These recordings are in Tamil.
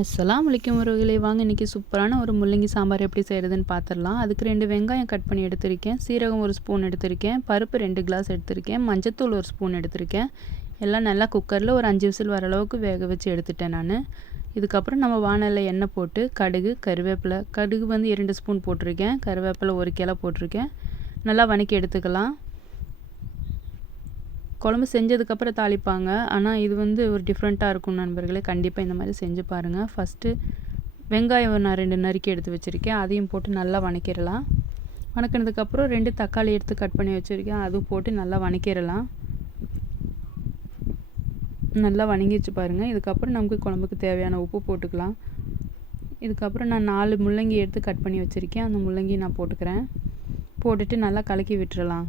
அஸ்லாம் வலைக்கம் உறவுகளே. வாங்க இன்றைக்கி சூப்பரான ஒரு முள்ளங்கி சாம்பார் எப்படி செய்கிறதுன்னு பார்த்துடலாம் அதுக்கு ரெண்டு வெங்காயம் கட் பண்ணி எடுத்திருக்கேன். சீரகம் ஒரு ஸ்பூன் எடுத்திருக்கேன். பருப்பு ரெண்டு கிளாஸ் எடுத்திருக்கேன். மஞ்சத்தூள் ஒரு ஸ்பூன் எடுத்திருக்கேன். எல்லாம் நல்லா குக்கரில் ஒரு அஞ்சு விசில் வர அளவுக்கு வேக வச்சு எடுத்துட்டேன் நான். இதுக்கப்புறம் நம்ம வானலில் எண்ணெய் போட்டு கடுகு கருவேப்பிலை கடுகு வந்து இரண்டு ஸ்பூன் போட்டிருக்கேன். கருவேப்பிலை ஒரு கிளை போட்டிருக்கேன். நல்லா வணக்கி எடுத்துக்கலாம். குழம்பு செஞ்சதுக்கப்புறம் தாளிப்பாங்க. ஆனால் இது வந்து ஒரு டிஃப்ரெண்ட்டாக இருக்கும் நண்பர்களே. கண்டிப்பாக இந்த மாதிரி செஞ்சு பாருங்கள் ஃபஸ்ட்டு வெங்காயம் நான் ரெண்டு நறுக்கி எடுத்து வச்சுருக்கேன். அதையும் போட்டு நல்லா வணக்கிடலாம். வணக்கினதுக்கப்புறம் ரெண்டு தக்காளி எடுத்து கட் பண்ணி வச்சுருக்கேன். அதுவும் போட்டு நல்லா வணக்கிடலாம். நல்லா வணங்கிச்சு பாருங்கள் இதுக்கப்புறம் நமக்கு குழம்புக்கு தேவையான உப்பு போட்டுக்கலாம். இதுக்கப்புறம் நான் நாலு முள்ளங்கி எடுத்து கட் பண்ணி வச்சுருக்கேன். அந்த முள்ளங்கி நான் போட்டுக்கிறேன். போட்டுட்டு நல்லா கலக்கி விட்டுறலாம்.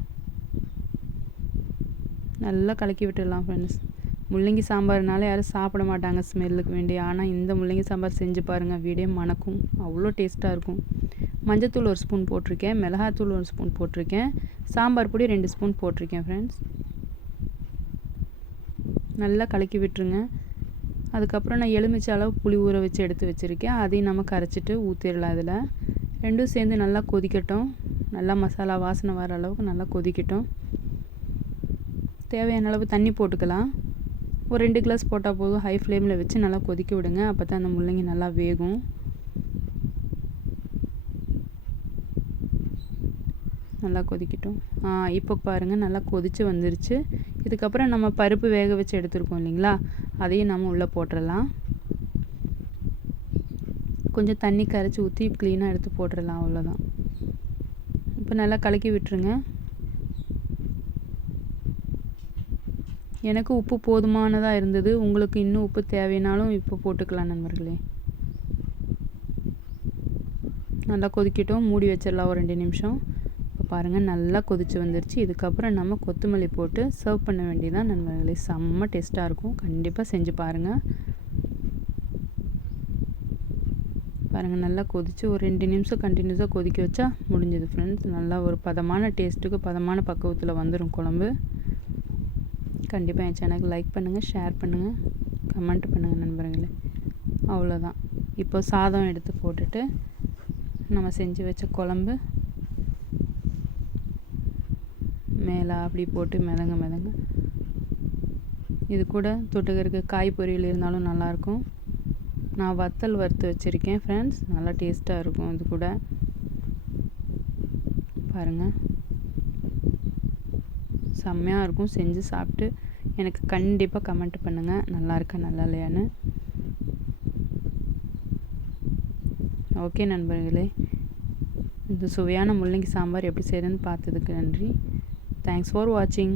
நல்லா கலக்கி விட்டுடலாம் ஃப்ரெண்ட்ஸ் முள்ளங்கி சாம்பார்னால யாரும் சாப்பிட மாட்டாங்க ஸ்மெல்லுக்கு வேண்டி ஆனால் இந்த முள்ளங்கி சாம்பார் செஞ்சு பாருங்கள் வீடே மணக்கும். அவ்வளோ டேஸ்ட்டாக இருக்கும். மஞ்சத்தூள் ஒரு ஸ்பூன் போட்டிருக்கேன். மிளகாத்தூள் ஒரு ஸ்பூன் போட்டிருக்கேன். சாம்பார் பொடி ரெண்டு ஸ்பூன் போட்டிருக்கேன் ஃப்ரெண்ட்ஸ் நல்லா கலக்கி விட்டுருங்க. அதுக்கப்புறம் நான் எலுமிச்சை அளவு புளி ஊற வச்சு எடுத்து வச்சுருக்கேன். அதையும் நம்ம கரைச்சிட்டு ஊற்றிடலாம் அதில் ரெண்டும் சேர்ந்து நல்லா கொதிக்கட்டும். நல்லா மசாலா வாசனை வர அளவுக்கு நல்லா கொதிக்கட்டும். தேவையான அளவு தண்ணி போட்டுக்கலாம். ஒரு ரெண்டு கிளாஸ் போட்டால் போதும். ஹை ஃப்ளேமில் வச்சு நல்லா கொதிக்க விடுங்க. அப்போ தான் அந்த முள்ளங்கி நல்லா வேகும். நல்லா கொதிக்கட்டும். இப்போ பாருங்கள் நல்லா கொதித்து வந்துருச்சு. இதுக்கப்புறம் நம்ம பருப்பு வேக வச்சு எடுத்துருக்கோம் இல்லைங்களா? அதையும் நம்ம உள்ளே போட்டுடலாம் கொஞ்சம் தண்ணி கரைச்சி ஊற்றி க்ளீனாக எடுத்து போட்டுடலாம் அவ்வளோதான் இப்போ நல்லா கலக்கி விட்டுருங்க. எனக்கு உப்பு போதுமானதாக இருந்தது. உங்களுக்கு இன்னும் உப்பு தேவைனாலும் இப்போ போட்டுக்கலாம் நண்பர்களே. நல்லா கொதிக்கட்டும். மூடி வச்சிடலாம் ஒரு ரெண்டு நிமிஷம். இப்போ பாருங்கள் நல்லா கொதித்து வந்துருச்சு. இதுக்கப்புறம் நம்ம கொத்தமல்லி போட்டு சர்வ் பண்ண வேண்டியதான் நண்பர்களே. செம்ம டேஸ்ட்டாக இருக்கும். கண்டிப்பாக செஞ்சு பாருங்கள் பாருங்கள் நல்லா கொதித்து ஒரு ரெண்டு நிமிஷம் கண்டினியூஸாக கொதிக்க வச்சா முடிஞ்சது ஃப்ரெண்ட்ஸ் நல்லா ஒரு பதமான டேஸ்ட்டுக்கு பதமான பக்குவத்தில் வந்துடும் குழம்பு. கண்டிப்பாக என் சேனலுக்கு லைக் பண்ணுங்கள் ஷேர் பண்ணுங்கள் கமெண்ட் பண்ணுங்கள் நண்பர்களே. அவ்வளோதான் இப்போ சாதம் எடுத்து போட்டுட்டு நம்ம செஞ்சு வச்ச குழம்பு மேலே அப்படி போட்டு மிதங்க மிதங்க. இது கூட தொட்டுக்கிறதுக்கு காய் பொரியல் இருந்தாலும் நல்லாயிருக்கும். நான் வத்தல் வறுத்து வச்சுருக்கேன் ஃப்ரெண்ட்ஸ் நல்லா டேஸ்ட்டாக இருக்கும் இது கூட. பாருங்கள் செம்மையாக இருக்கும். செஞ்சு சாப்பிட்டு எனக்கு கண்டிப்பாக கமெண்ட் பண்ணுங்கள் நல்லா இருக்கா நல்லா இல்லையான்னு. ஓகே நண்பர்களே. இந்த சுவையான முள்ளங்கி சாம்பார் எப்படி செய்கிறதுன்னு பார்த்ததுக்கு நன்றி. தேங்க்ஸ் ஃபார் வாட்சிங்